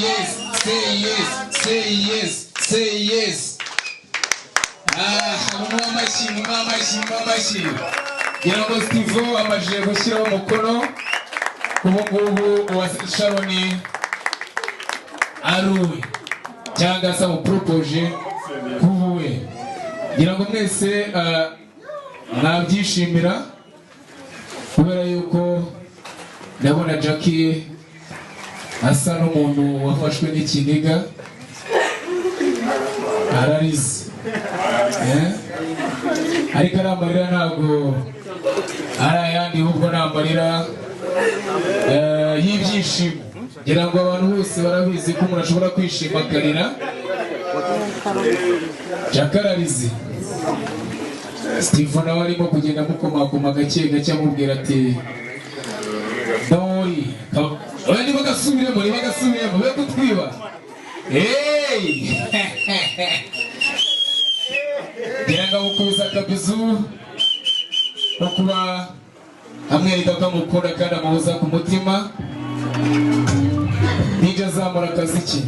yes, say yes, say yes, say yes. Mamashi. Girango Steve amajije gushyiraho umukono ubu wa Sharoni aruwe cyangwa se propose kuwe. Girango mwese nabyishimira kubera yuko ndabona Jacky asa n'umuntu wafashwe n'ikiniga ararize ariko arambarira ntabwo arayandi ahubwo nambarira y'ibyishimo ngira ngo abantu bose barabizi ko umuntu ashobora kwishima akarira. Jacky ararize. Steve nawe arimo kugenda mukomakoma gake gake amubwira ati Dori abandi bagasubiremo be kutwiba. Ngira ngo kuza kabizu no kuba amwereka ko amukunda kandi amuhoza ku mutima nijya azamura akazi ki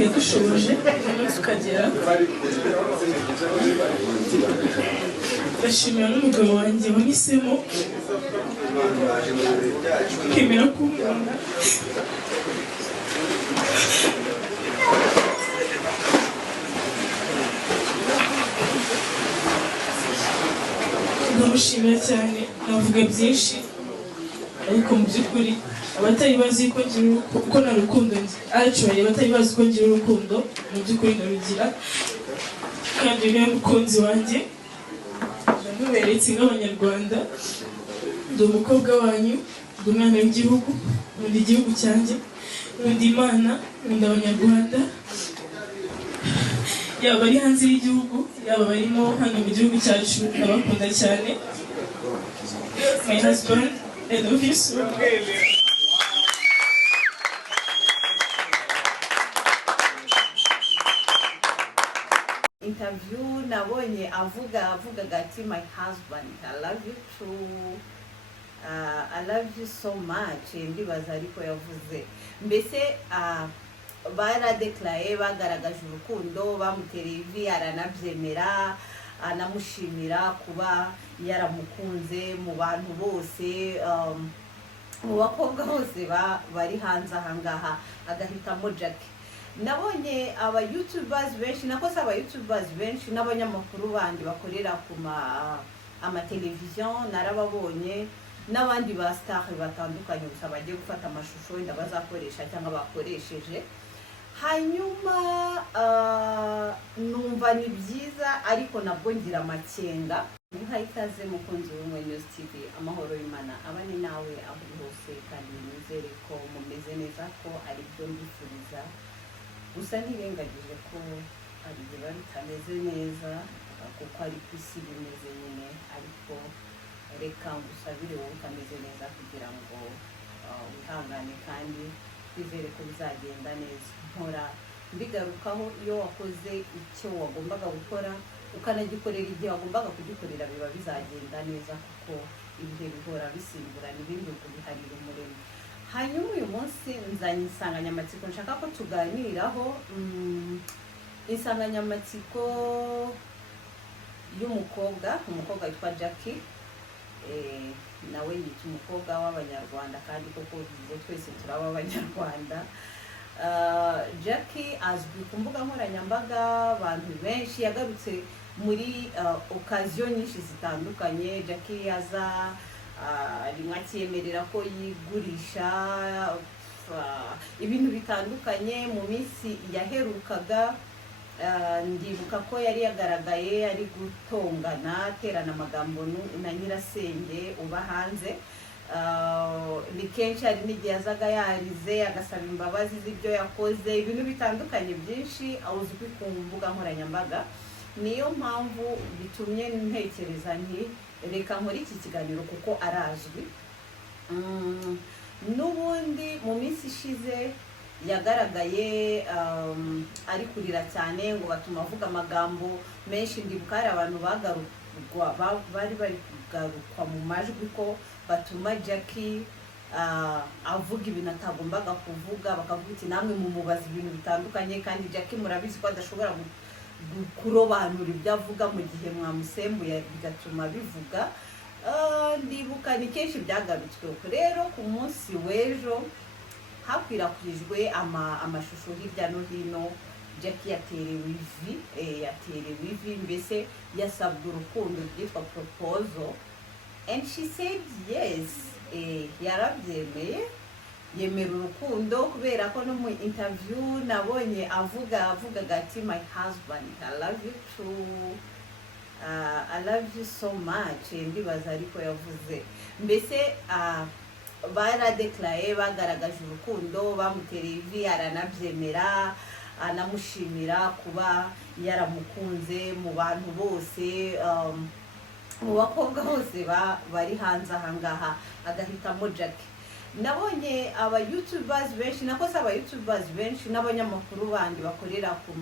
yadushoboje tukagera. Ndashimira n'umugabo wanjye wahisemo kwemera kumukunda. Ndamushimira cyane, navuga byinshi ariko mu by'ukuri abatari bazi ko ngira urukundo actually abatari bazi ko ngira urukundo mu by'ukuri ndarugira kandi niwe mukunzi wanjye ndamuberetse nk'abanyarwanda. Ndi umukobwa wanyu, ndi umwana w'igihugu, nkunda igihugu cyanjye, nkunda Imana, nkunda abanyarwanda yaba ari hanze y'igihugu yaba barimo hano mu gihugu cyacu ndabakunda cyane. My husband, I love you so much. Interview nabonye avuga gati my husband, I love you too. I love you so much. Ndibaza ariko yavuze mbese baradeclare bagaragaje urukundo bamutereye ivi aranabyemera anamushimira kuba yaramukunze mu bantu bose mu bakobwa bose bari hanze ahangaha agahitamo Jacky. Nabonye aba YouTubers benshi nakoze aba YouTubers benshi n'abanyamakuru bandi bakorera ku amateleviziyo narababonye n'abandi ba star batandukanye gusa bagiye gufata amashusho wenda bazakoresha cyangwa bakoresheje. Hanyuma numva ni byiza ariko nabwo ngira amakenga. Muhaye ikaze mukunzi w'Umwe News TV, amahoro y'Imana abane nawe aho hose kandi nizere ko mumeze neza ko ari byo mbifuriza. Gusa ntirengagije ko ari biba bitameze neza kuko ari kwisi bimeze nyine, ariko reka ngusabire wowe utameze neza kugira ngo wihangane kandi twizere ko bizagenda neza. Mpora mbigarukaho iyo wakoze icyo wagombaga gukora ukanagikorera igihe wagombaga kugikorera biba bizagenda neza kuko ibihe bihora bisimburana ibindi kubiharira umurimo. Hanyuma uyu munsi nzanye insanganyamatsiko nshaka ko tuganiraho, insanganyamatsiko y'umukobwa witwa Jacky. Nawe yita umukobwa w'abanyarwanda kandi koko bivuze twese turaba abanyarwanda. Jacky azwi ku mbuga nkoranyambaga, abantu benshi yagarutse muri occasion nyinshi zitandukanye. Jacky aza rimwe akiyemerera ko yigurisha ibintu bitandukanye. Mu minsi yaherukaga ndibuka ko yari yagaragaye ari gutongana aterana amagambo na nyirasenge uba hanze. Ni kenshi hari n'igihe azaga yarize agasaba imbabazi z'ibyo yakoze, ibintu bitandukanye byinshi awuzwi ku mbuga nkoranyambaga. Niyo mpamvu bitumye ntekereza nti reka nkore iki kiganiro kuko arazwi. N'ubundi mu minsi ishize yagaragaye ari kurira cyane ngo batuma avuga amagambo menshi. Ndibuka hari abantu bari kugarukwa mu majwi ko batuma Jacky avuga ibintu atagombaga kuvuga, bakavuga iti namwe mumubaza ibintu bitandukanye, kandi Jacky murabizi ko adashobora kurobanura ibyo avuga mu gihe mwamusembuye bigatuma bivuga. Ndibuka ni kenshi byagarutsweho. Rero ku munsi w'ejo hakwirakwijwe amashusho hirya no hino Jacky yaterewe ivi, mbese yasabwe urukundo byitwa proposal, and she said yes. Yarabyemeye, yemera urukundo, kubera ko no mu interview nabonye avugaga ati my husband, I love you too, I love you so much. Ndibaza ariko yavuze, mbese baradeclare, bagaragaje urukundo, bamutereye ivi, aranabyemera, anamushimira kuba yaramukunze mu bantu bose, mu bakobwa bose bari hanze ahangaha agahitamo Jacky. Nabonye aba YouTubers benshi, nakoze aba YouTubers benshi n'abanyamakuru bandi bakorera ku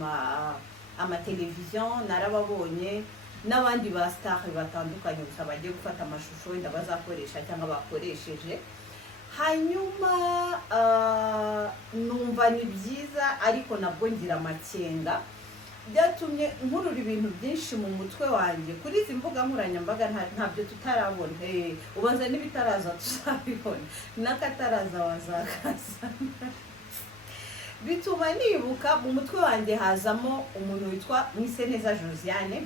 amateleviziyo narababonye, n'abandi ba star batandukanye gusa bagiye gufata amashusho wenda bazakoresha cyangwa bakoresheje. Hanyuma numva ni byiza, ariko nabwo ngira amakenga, byatumye nkurura ibintu byinshi mu mutwe wanjye kuri izi mbuga nkoranyambaga. Ntabyo tutarabona, ubanza n'ibitaraza tuzabibona, n'akataraza wazakaza. Bituma nibuka mu mutwe wanjye hazamo umuntu witwa Miss Josianne,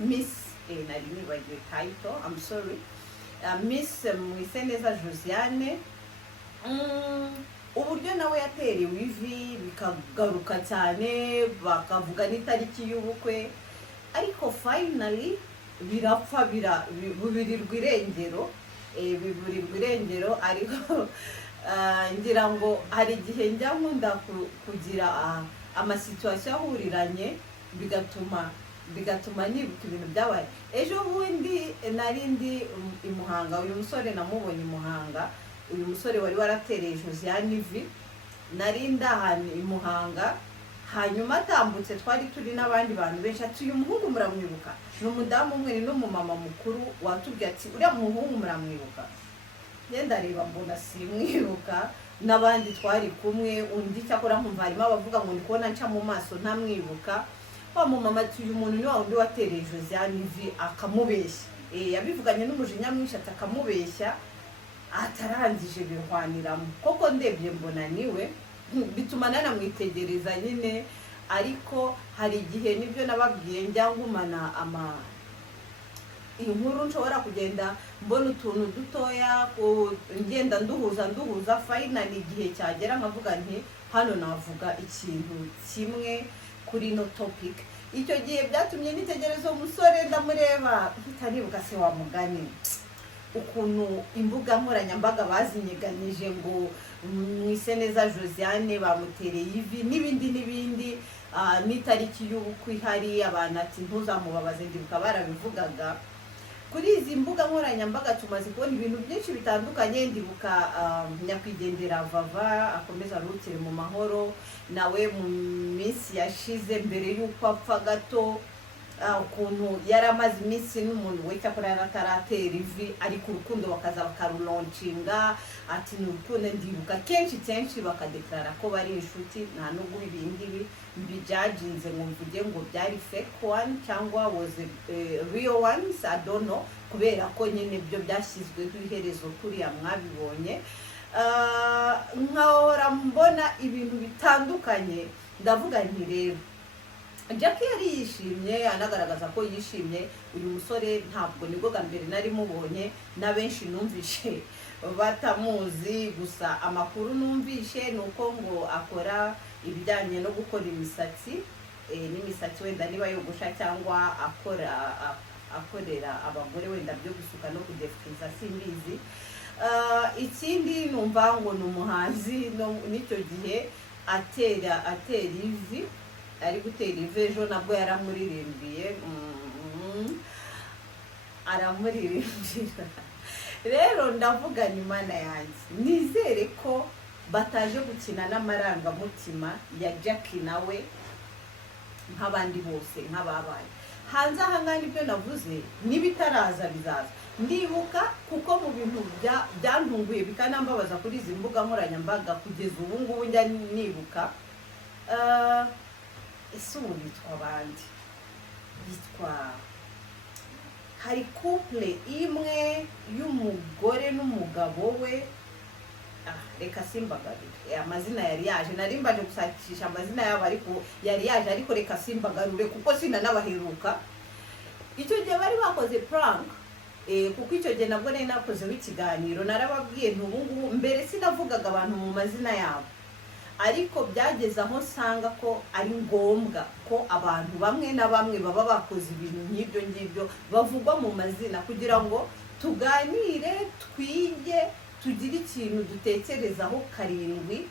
nari nibagiwe title, I'm sorry, Miss Josianne. Uburyo nawe yaterewe ivi bikagaruka cyane, bakavuga n'itariki y'ubukwe, ariko finally birapfa, biburirwa irengero. Ariko ngira ngo hari igihe njya nkunda kugira amasituwasiyo ahuriranye bigatuma nibuka ibintu byabaye. Ejo bundi nari ndi i Muhanga, uyu musore namubonye i Muhanga, uyu musore wari waratereye Josianne ivi, nari ndahani i Muhanga. Hanyuma atambutse, twari turi n'abandi bantu benshi, ati uyu muhungu muramwibuka? Ni umudamu umwe n'umumama mukuru watubwiye ati uriya muhungu muramwibuka? Yenda reba mbona simwibuka, n'abandi twari kumwe, undi cyakora nkumva harimo abavuga ngo ndi kubona nca mu maso ntamwibuka. Wa mumama ati uyu muntu ni wa wundi watereye Josianne ivi akamubeshya. Yabivuganye n'umujinya mwinshi, ati akamubeshya, atarangije birwaniramo. Koko ndebye mbona niwe, bituma nanamwitegereza nyine. Ariko hari igihe nibyo nababwiye, njya ngumana inkuru, nshobora kugenda mbona utuntu dutoya, ngenda nduhuza, finally igihe cyagera nkavuga nti hano navuga ikintu kimwe kuri no topic. Icyo gihe byatumye nitegereza umusore, ndamureba, ntitaribuka se wa mugani ukuntu imbuga nkoranyambaga bazinyeganyije ngo Miss Josianne bamutereye ivi n'ibindi, n'itariki y'ubukwe ihari, abantu ati ntuzamubabaze, ndibuka barabivugaga. Kuri izi mbuga nkoranyambaga tumaze kubona ibintu byinshi bitandukanye. Ndibuka nyakwigendera Vava akomeza arukire mu mahoro, nawe mu minsi yashize mbere y'uko apfa gato, ukuntu yari amaze iminsi n'umuntu we cyakora yarataratera ivi, ariko urukundo bakaza bakarulonshinga, ati ni urukundo. Ndibuka kenshi bakadeklara ko bari inshuti, nta nubwo ibindi mbijajinze ngo mvuge ngo byari fake one cyangwa was real ones, I don't know, kubera ko nyine byo byashyizweho iherezo kuriya mwabibonye. Nkahora mbona ibintu bitandukanye, ndavuga nti rero Jacky yari yishimye, anagaragaza ko yishimye. Uyu musore ntabwo nibwo bwa mbere nari mubonye, na benshi numvishe batamuzi, gusa amakuru numvishe nuko ngo akora ibijyanye no gukora imisatsi, n'imisatsi wenda niba yogosha cyangwa akorera abagore wenda byo gusuka no kudefiriza, simbizi. Ikindi numva ngo ni umuhanzi, n'icyo gihe atera ivi, ari gutera ivi. Ejo nabwo yaramuririmbiye, aramuririmbira. Rero ndavuga ni Mana yanjye, nizere ko bataje gukina n'amarangamutima ya Jacky nawe nk'abandi bose nk'ababaye hanze aha ngaha. Nibyo navuze, n'ibitaraza bizaza. ndibuka kuko mu bintu byantunguye bikanambabaza kuri izi mbuga nkoranyambaga kugeza ubu ngubu njya nibuka ese ubu bitwa bandi bitwa hari couple imwe y'umugore n'umugabo we reka simbagarure amazina yari yaje nari mbaje gusakisha amazina yabo ariko yari yaje ariko reka simbagarure kuko sinanabaheruka icyo gihe bari bakoze prank kuko icyo gihe nabwo nari nakozeho ikiganiro narababwiye ntubungubu mbere sinavugaga abantu mu mazina yabo ariko byageze aho nsanga ko ari ngombwa ko abantu bamwe na bamwe baba bakoze ibintu nk'ibyo ngibyo bavugwa mu mazina kugira ngo tuganire twige tugire ikintu dutekerezaho karindwi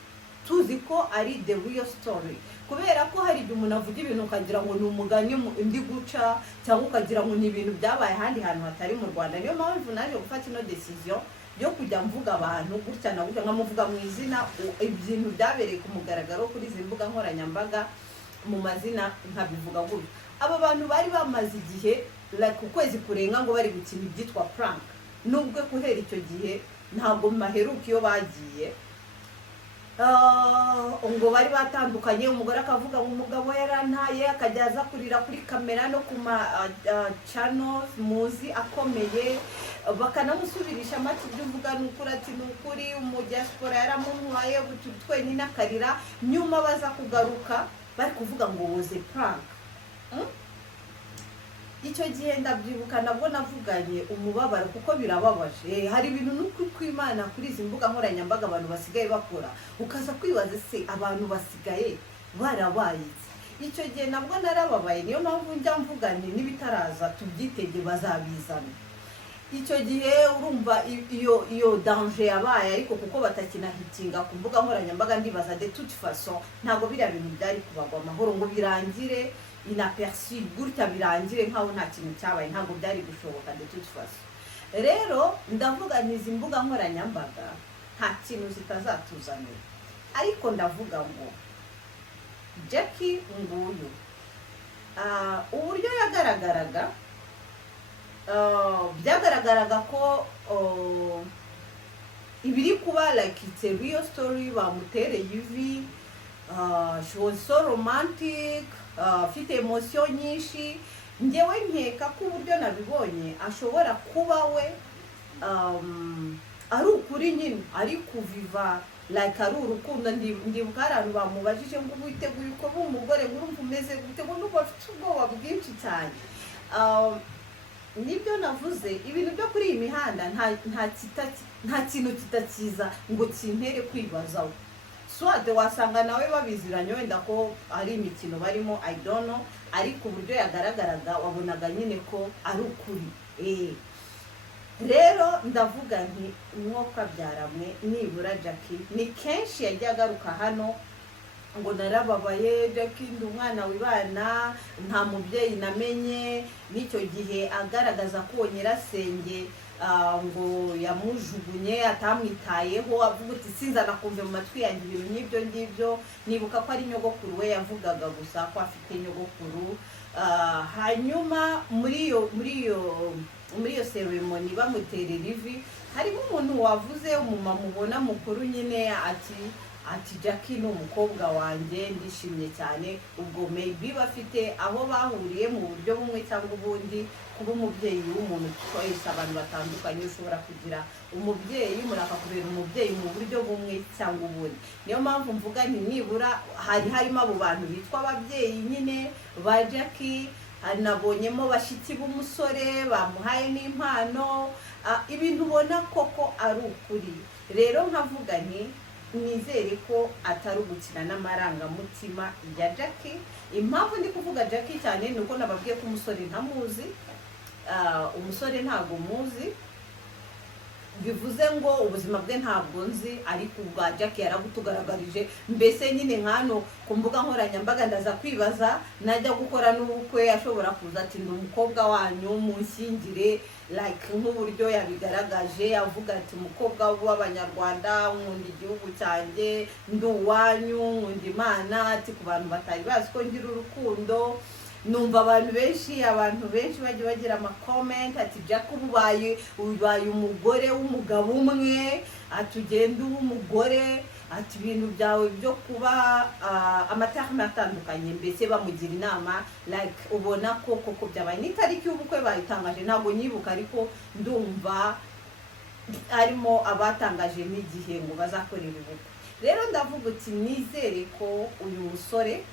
tuzi ko ari the real story kubera ko hari igihe umuntu avuga ibintu ukagira ngo ni umugani ndi guca cyangwa ukagira ngo ni ibintu byabaye ahandi hantu hatari mu Rwanda niyo mpamvu naje gufata ino decision yo kujya mvuga abantu gutya na gutya nkamuvuga mu izina ibintu byabereye ku mugaragaro kuri izi mbuga nkoranyambaga mu mazina nkabivuga gutya aba bantu bari bamaze igihe like ukwezi kurenga ngo bari gukina ibyitwa prank nubwo guhera icyo gihe ntabwo maheruka iyo bagiye ngo bari batandukanye umugore akavuga ngo umugabo yarantaye akajya aza kurira kuri kamera no ku ma channels muzi akomeye bakanamusubirisha amati ibyo uvuga n'ukuri ati n'ukuri umujyaspora yaramuntwaye turi twenyine akarira nyuma baza kugaruka bari kuvuga ngo woze prank icyo gihe ndabyibuka nabwo navuganye umubabaro kuko birababaje hari ibintu n'ukuri kw'Imana kuri izi mbuga nkoranyambaga abantu basigaye bakora ukaza kwibaza se abantu basigaye barabayize icyo gihe nabwo narababaye niyo mpamvu njya mvugane n'ibitaraza tubyitege bazabizana icyo gihe urumva iyo danger yabaye ariko kuko batakinahitinga ku mbuga nkoranyambaga ndibaza de toute façon ntago biriya bintu byari kubagwa amahoro ngo birangire inaperçu gutya birangire nkaho nta kintu cyabaye ntago byari gushoboka de toute façon rero ndavuga n'izi mbuga nkoranyambaga nta kintu zitazatuzanira ariko ndavuga ngo Jacky nguyu uburyo yagaragaraga byagaragaraga ko ibiri kuba like it's a real story bamutereye ivi she was so romantic afite emotion nyinshi njyewe nkeka ko uburyo nabibonye ashobora kuba we ari ukuri nyine ari kuviva like ari urukundo ndibuka hari abantu bamubajije ngo witeguye uko umugore urumva umeze gute ngo n'ubu afite ubwoba bwinshi cyane nibyo navuze ibintu byo kuri iyi mihanda nta kintu kitakiza ngo kintere kwibazaho swade wasanga nawe babiziranye wenda ko ari imikino barimo I don't know ariko uburyo yagaragaraga wabonaga nyine ko ari ukuri rero ndavuga nti umwuka byaramwe nibura Jacky ni kenshi yajya agaruka hano ngo narababaye Jacky ndi umwana wibana nta mubyeyi namenye n'icyo gihe agaragaza ko nyirasenge ngo yamujugunye atamwitayeho avuga uti sinza nakumve mu matwi yanjye ibintu n'ibyo ngibyo nibuka ko ari nyogokuru we yavugaga gusa ko afite nyogokuru hanyuma muri iyo ceremony bamuterera ivi harimo umuntu wavuze umumama ubona mukuru nyine ati Jacky ni umukobwa wanjye ndishimye cyane ubwo maybe bafite aho bahuriye mu buryo bumwe cyangwa ubundi kuba umubyeyi w'umuntu twese abantu batandukanye ushobora kugira umubyeyi murakakubera umubyeyi mu buryo bumwe cyangwa ubundi niyo mpamvu mvuga nti nibura harimo abo bantu bitwa ababyeyi nyine ba Jacky nabonyemo bashitsi b'umusore bamuhaye n'impano ibintu ubona koko ari ukuri rero nkavuga nti nizere ko atari ugukina n'amarangamutima ya Jacky impamvu ndi kuvuga Jacky cyane ni uko nababwiye ko umusore ntamuzi umusore ntabwo muzi bivuze ngo ubuzima bwe ntabwo nzi ariko ubwa Jacky yaragutugaragarije mbese nyine nkano ku mbuga nkoranyambaga ndaza kwibaza najya gukora n'ubukwe ashobora kuza ati ndi umukobwa wanyu munshyingire like nk'uburyo yabigaragaje avuga ati umukobwa w'abanyarwanda nkunda igihugu cyanjye ndi uwanyu nkunda Imana ati ku bantu batari bazi ko ngira urukundo numva abantu benshi bagiye bagira ama comment ati Jacky ubaye umugore w'umugabo umwe, atugenda umugore, ati ibintu byawe byo kuba amatarme atandukanye, mbese bamugira inama like ubona ko koko byabaye n'itariki y'ubukwe bayitangaje ntabwo nyibuka, ariko ndumva arimo abatangaje n'igihe ngo bazakorera ubukwe. Rero ndavuga uti nizere ko uyu musore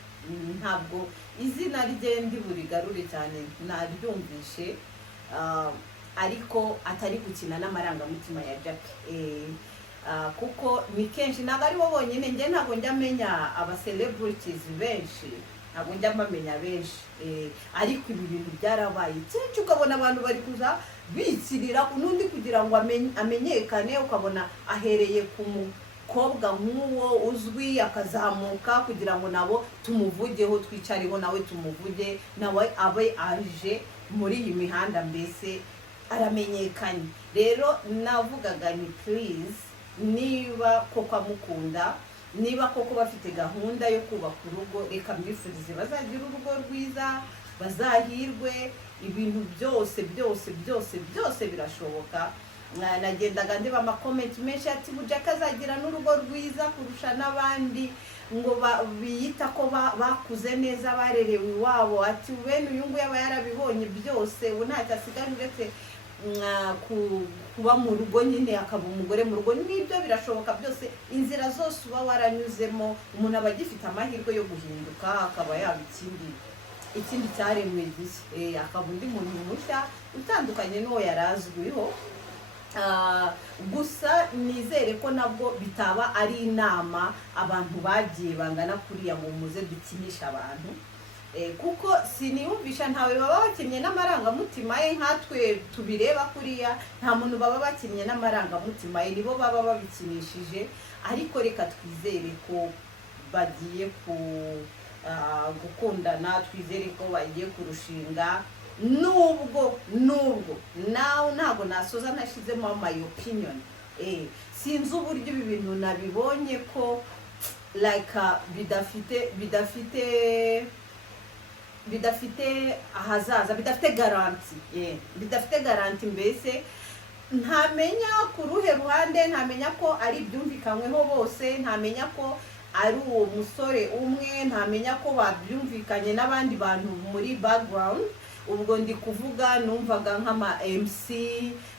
ntabwo izina rye ndi burigarure cyane naryumvishe, ariko atari gukina n'amarangamutima ya Jacky, kuko ni kenshi ntabwo ari bo bonyine, njye ntabwo njya menya aba celebrities benshi, ntabwo njya mbamenya benshi, ariko ibi bintu byarabaye cyinshi, ukabona abantu bari kuza bitsirira n'undi kugira ngo amenyekane, ukabona ahereye ku mukobwa nk'uwo uzwi akazamuka kugira ngo nabo tumuvugeho, twicareho nawe tumuvuge, nawe abe aje muri iyi mihanda, mbese aramenyekanye. Rero navugaga ni please, niba koko amukunda, niba koko bafite gahunda yo kubaka urugo, reka mbifurize bazagira urugo rwiza, bazahirwe, ibintu byose birashoboka. Nagendaga ndeba ama comment menshi ati Jacky azagira n'urugo rwiza kurusha n'abandi, ngo biyita ko bakuze neza, barerewe iwabo, ati bene uyu nguyu aba yarabibonye byose, ubu ntacyo asigaje uretse kuba mu rugo nyine, akaba umugore mu rugo. N'ibyo birashoboka byose, inzira zose uba waranyuzemo, umuntu aba agifite amahirwe yo guhinduka, akaba yaba ikindi cyaremwe gishya, akaba undi muntu mushya utandukanye n'uwo yari azwiho. Gusa nizere ko nabwo bitaba ari inama abantu bagiye bangana kuriya ngo muze dukinisha abantu, kuko siniyumvisha ntawe baba bakinnye n'amarangamutima ye nkatwe tubireba kuriya, nta muntu baba bakinnye n'amarangamutima ye, nibo baba babikinishije. Ariko reka twizere ko bagiye gukundana, twizere ko bagiye kurushinga, nubwo nawe ntabwo nasoza nashizemo my opinion. Sinzi uburyo ibi bintu nabibonye ko like bidafite ahazaza, bidafite garanti, mbese ntamenya ku ruhe ruhande, ntamenya ko ari ibyumvikanyweho bose, ntamenya ko ari uwo musore umwe, ntamenya ko babyumvikanye n'abandi bantu muri background. Ubwo ndi kuvuga numvaga nk'ama MC,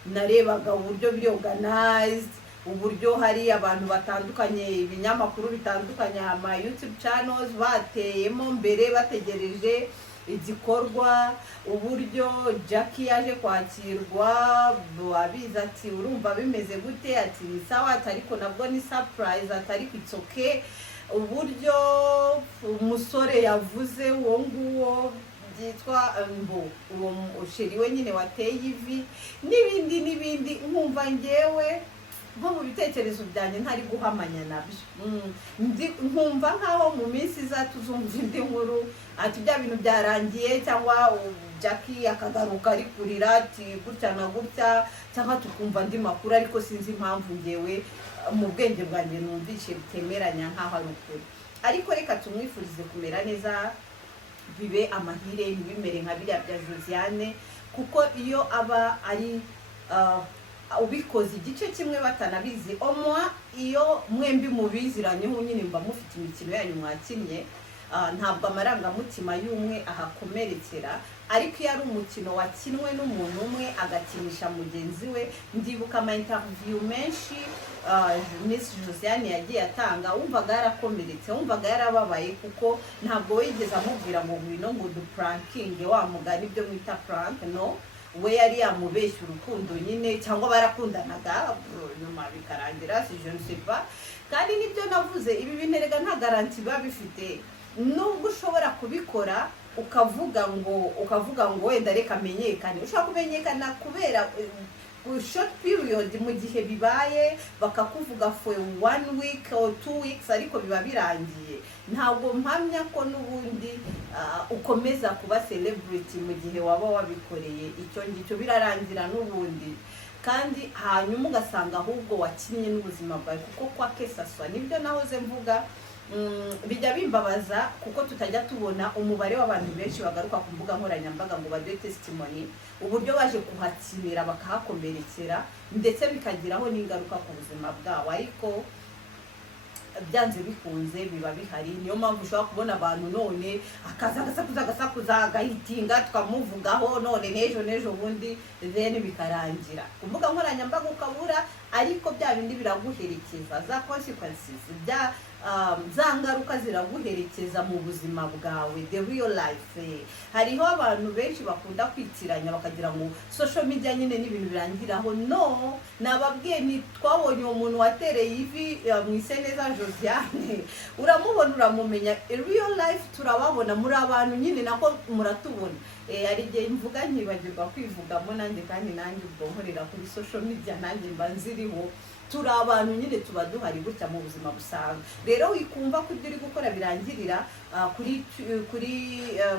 narebaga uburyo biri organized, uburyo hari abantu batandukanye, ibinyamakuru bitandukanye, ama YouTube channels bateyemo mbere bategereje igikorwa, uburyo Jacky yaje kwakirwa, abiza ati urumva bimeze gute, ati ni sawa, ariko nabwo ni surprise, atari it's okay, uburyo umusore yavuze uwo nguwo byitwa uwo usheri we nyine wateye ivi, n'ibindi nkumva ngewe nko mu bitekerezo byanjye ntari guhamanya nabyo, nkumva nkaho mu minsi izatuzumva indi nkuru ati bya bintu byarangiye, cyangwa Jacky akagaruka ari kurira ati gutya na gutya, cyangwa tukumva andi makuru, ariko sinzi impamvu ngewe mu bwenge bwanjye numvishe bitemeranya nkaho ari ukuri. Ariko reka tumwifurize kumera neza, bibe amahire, ntibimere nka biriya bya Josianne, kuko iyo aba ari ubikoze igice kimwe batanabizi, omwa iyo mwembi mubiziranyeho nyine mba mufite imikino yanyu mwakinnye, ntabwo amarangamutima y'umwe ahakomerekera. Ariko iyo ari umukino wakinwe n'umuntu umwe agakinisha mugenzi we, ndibuka ama interview menshi Miss Josianne yagiye atanga, wumvaga yarakomeretse, wumvaga yarababaye, kuko ntabwo yigeze amubwira ngo ngwino ngo duprankinge, wa mugani ibyo mwita prank, no, we yari yamubeshya urukundo nyine, cyangwa barakundanaga nyuma bikarangira, si je ne sais pas. Kandi nibyo navuze, ibi binterega nta garanti biba bifite, nubwo ushobora kubikora ukavuga ngo wenda reka amenyekane, ushobora kumenyekana kubera short period, mu gihe bibaye bakakuvuga for 1 week or 2 weeks, ariko biba birangiye. Ntabwo mpamya ko n'ubundi ukomeza kuba celebrity mu gihe waba wabikoreye icyo ngicyo, birarangira n'ubundi, kandi hanyuma ugasanga ahubwo wakinnye n'ubuzima bwawe, kuko kwa kesaswa nibyo nahoze mvuga, bijya bimbabaza kuko tutajya tubona umubare w'abantu benshi bagaruka ku mbuga nkoranyambaga ngo baduhe testimony uburyo baje kuhakinira bakahakomerekera ndetse bikagiraho n'ingaruka ku buzima bwabo, ariko byanze bikunze biba bihari. Niyo mpamvu ushobora kubona abantu none akaza agasakuza agahitinga tukamuvugaho none n'ejo bundi then bikarangira ku mbuga nkoranyambaga ukabura, ariko bya bindi biraguherekeza, za consequences za ngaruka ziraguherekeza mu buzima bwawe, the real life. Hariho abantu benshi bakunda kwitiranya bakagira ngo social media nyine n'ibintu birangiraho. No, nababwiye ni twabonye umuntu watereye ivi Miss Josianne, uramubona uramumenya, real life turababona, muri abantu nyine nako muratubona. Ari igihe mvuga nkibagirwa kwivugamo nanjye, kandi nanjye ubwo nkorera kuri social media nanjye mba nziriho, turi abantu nyine tuba duhari gutya mu buzima busanzwe. Rero wikumva ko ibyo uri gukora birangirira kuri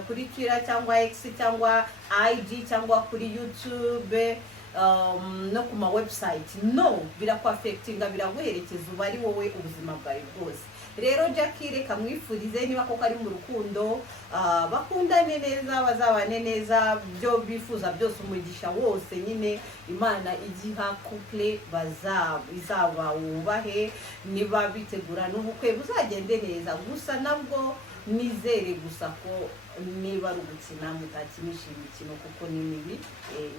Twitter cyangwa X cyangwa IG cyangwa kuri YouTube no ku ma website, no, birakwafectinga, biraguherekeza, uba ari wowe ubuzima bwawe bwose. Rero Jacky reka mwifurize niba koko ari mu rukundo bakundane neza, bazabane neza, byo bifuza byose, umugisha wose nyine Imana igiha couple izaba wubahe, niba bitegura n'ubukwe buzagende neza. Gusa nabwo nizere gusa ko niba ari ugukina mutakinisha imikino kuko ni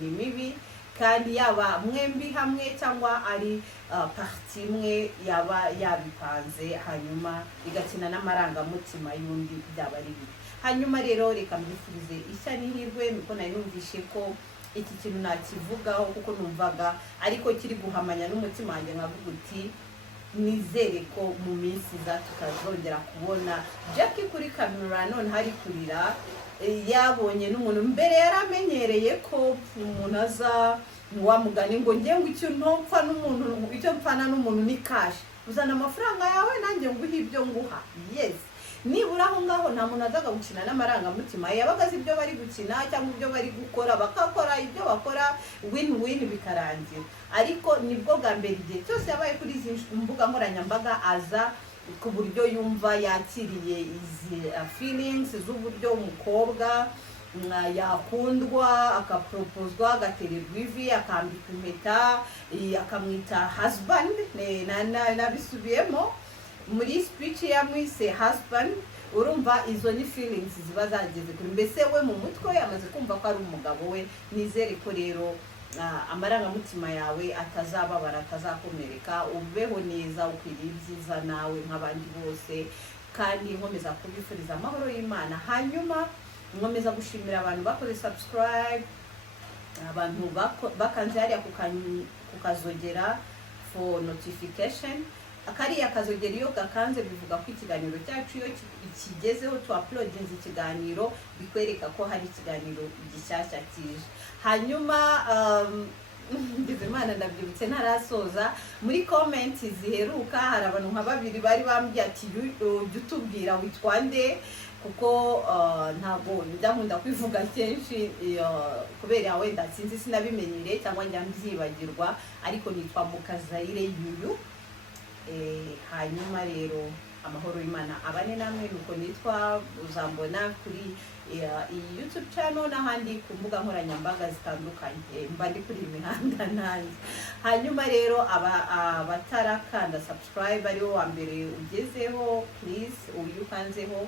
mibi kandi yaba mwembi hamwe cyangwa ari parti imwe yaba yabipanze hanyuma igakina n'amarangamutima y'undi, byaba ari bibi. Hanyuma rero reka mbifurize ishya n'ihirwe, niko nari numvishe ko iki kintu nakivugaho kuko numvaga ariko kiri guhamanya n'umutima wanjye, nkavuga uti nizere ko mu minsi iza tutazongera kubona Jacky kuri kamera none hari kurira. Yabonye n'umuntu mbere yaramenyereye ko umuntu aza wamugani ngo ngiye ngo icyo ntopfa n'umuntu, icyo mpfana n'umuntu ni cash, uzana amafaranga yawe nanjye nguhe ibyo nguha. Yes, nibura aho ngaho nta muntu azaga gukina n'amarangamutima, yabaga azi ibyo bari gukina cyangwa ibyo bari gukora, bakakora ibyo bakora win bikarangira. Ariko nibwo bwa mbere igihe cyose yabaye kuri izi mbuga nkoranyambaga aza ku buryo yumva yakiriye izi feelings z'uburyo umukobwa yakundwa, akapropozwa, agatererwa ivi, akambika impeta, akamwita husband. Nabisubiyemo muri speech yamwise husband. Urumva izo ni feelings ziba zageze kuri mbese we mu mutwe yamaze kumva ko ari umugabo we. Nizere ko rero amarangamutima yawe atazababara, atazakomereka, ubeho neza, ukwiriye ibyiza nawe nk'abandi bose, kandi nkomeza kubifuriza amahoro y'Imana. Hanyuma nkomeza gushimira abantu bakoze subscribe, abantu bakanze hariya kukazogera for notification. Akariya kazogera iyo gakanze bivuga ko ikiganiro cyacu iyo kigezeho tu uploadinze ikiganiro bikwereka ko hari ikiganiro gishyashya kije. Hanyuma ndize Imana ndabyibutse ntarasoza, muri comment ziheruka hari abantu nka babiri bari bambye ati utubwira witwa nde, kuko ntago ndakunda kwivuga kenshi kubera wenda sinzi sinabimenyereye cyangwa njya mbyibagirwa, ariko nitwa Mukazayire Yuyu. Hanyuma rero amahoro y'Imana abane namwe, nuko nitwa uzambona kuri iyi YouTube channel n'ahandi ku mbuga nkoranyambaga zitandukanye, mba ndi kuri imihanda nanjye. Hanyuma rero abatarakanda subscribe ariwo wa mbere ugezeho, please uyukanzeho,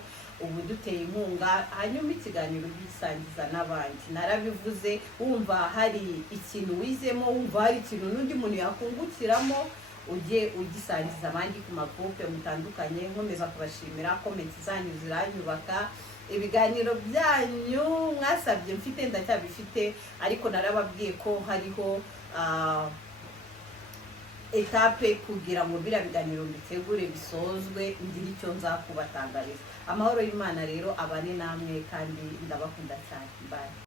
ubu duteye inkunga, hanyuma ikiganiro gisangiza n'abandi. Narabivuze, wumva hari ikintu wizemo, wumva hari ikintu n'undi muntu yakungukiramo, ujye ugisangiza abandi ku magroupe mutandukanye. Nkomeza kubashimira, comment zanyu ziranyubaka, ibiganiro byanyu mwasabye mfite ndacyabifite, ariko narababwiye ko hariho etape kugira ngo bira biganiro bitegure bisozwe ngira icyo nzakubatangariza. Amahoro y'Imana rero abane namwe kandi ndabakunda cyane. Bye.